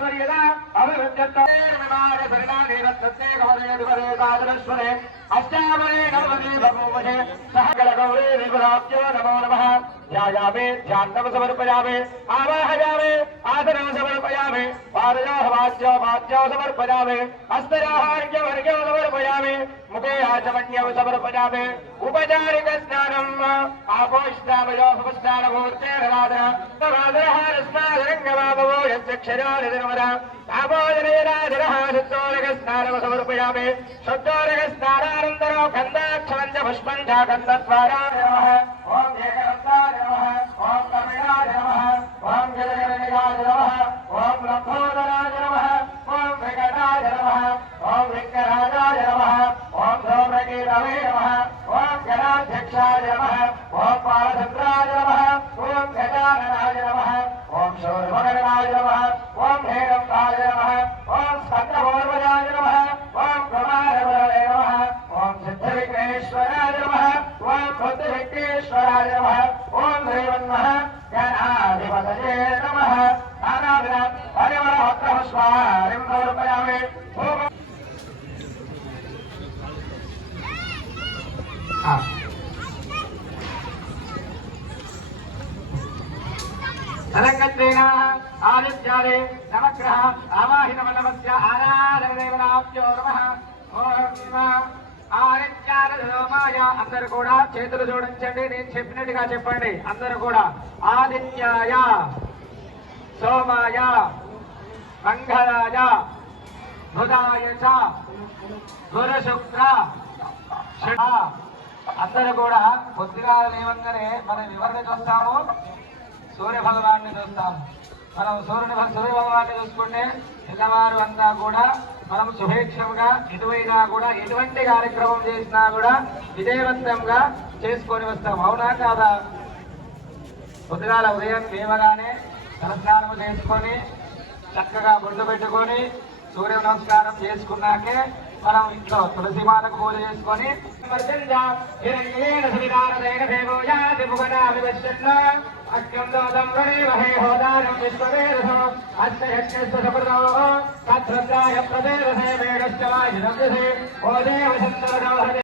ऐश्वर्यदा अभिवृद्ध्यत्तरे अष्टावरे नवमे भगवते सहगणगौरे विभ्राप्यो नमो नमः ध्यायामे ध्यानम समर्पयामे आवाहयामे आदरं समर्पयामे पारयोः वाच्यो समर्पयामे हस्तयोर्घ्यवर्घ्यो समर्पयामे मुखे आचमन्यं समर्पयामे उपचारिकस्नानम् आपोष्टामयो समस्नानमूर्तेर्वादनवादनहारस्नादरङ्गमाभवो यच्चक्षरानिर्मरा आपोजनेराजरहारस्नानम समर्पयामे शुद्धोरगस्नानानन्तरो गन्धाक्षरञ्च पुष्पं च गन्धद्वाराय नमः ॐ एकहस्ताय नमः ॐ कपिलाय नमः ॐ जलगणयाय नमः ॐ लम्बोदराय नमः ॐ विकटाय नमः ॐ विघ्नराजाय नमः ॐ धूम्रकेतवे नमः ॐ गणाध्यक्षाय नमः ॐ पालचन्द्राय नमः ॐ गजाननाय नमः ॐ शूर्पकर्णाय नमः ॐ हेरम्बाय नमः ॐ स्कन्दपूर्वजाय नमः ॐ कुमारवरणे नमः ॐ सिद्धविघ्नेश्वराय नमः ॐ बुद्धिविघ्नेश्वराय नमः ॐ श्रीमन्मः गणाधिपतये नमः नानाविध परिमलपत्रपुष्पाणिं समर्पयामि अलङ्कत्रेण आदित्यादे नवग्रह आवाहितमण्डपस्य आराधनदेवताभ्यो नमः ఆదిత్యాయ అందరూ కూడా చేతులు జోడించండి నేను చెప్పినట్టుగా చెప్పండి అందరూ కూడా ఆదిత్యాయ సోమాయ మంగళాయ బుధాయ చ గురు శుక్ర అందరూ కూడా కొద్దిగా లేవంగానే మనం ఎవరిని చూస్తాము సూర్య భగవాన్ని చూస్తాము మనం సూర్య భగవాన్ని చూసుకుంటే పిల్లవారు అంతా కూడా మనం శుభేక్షంగా ఎటువైనా కూడా ఎటువంటి కార్యక్రమం చేసినా కూడా విజయవంతంగా చేసుకొని వస్తాం అవునా కాదా పొద్దుగాల ఉదయం లేవగానే తలస్నానం చేసుకొని చక్కగా బొట్టు పెట్టుకొని సూర్య నమస్కారం చేసుకున్నాకే మనం ఇంట్లో తులసి మాలకు పూజ చేసుకొని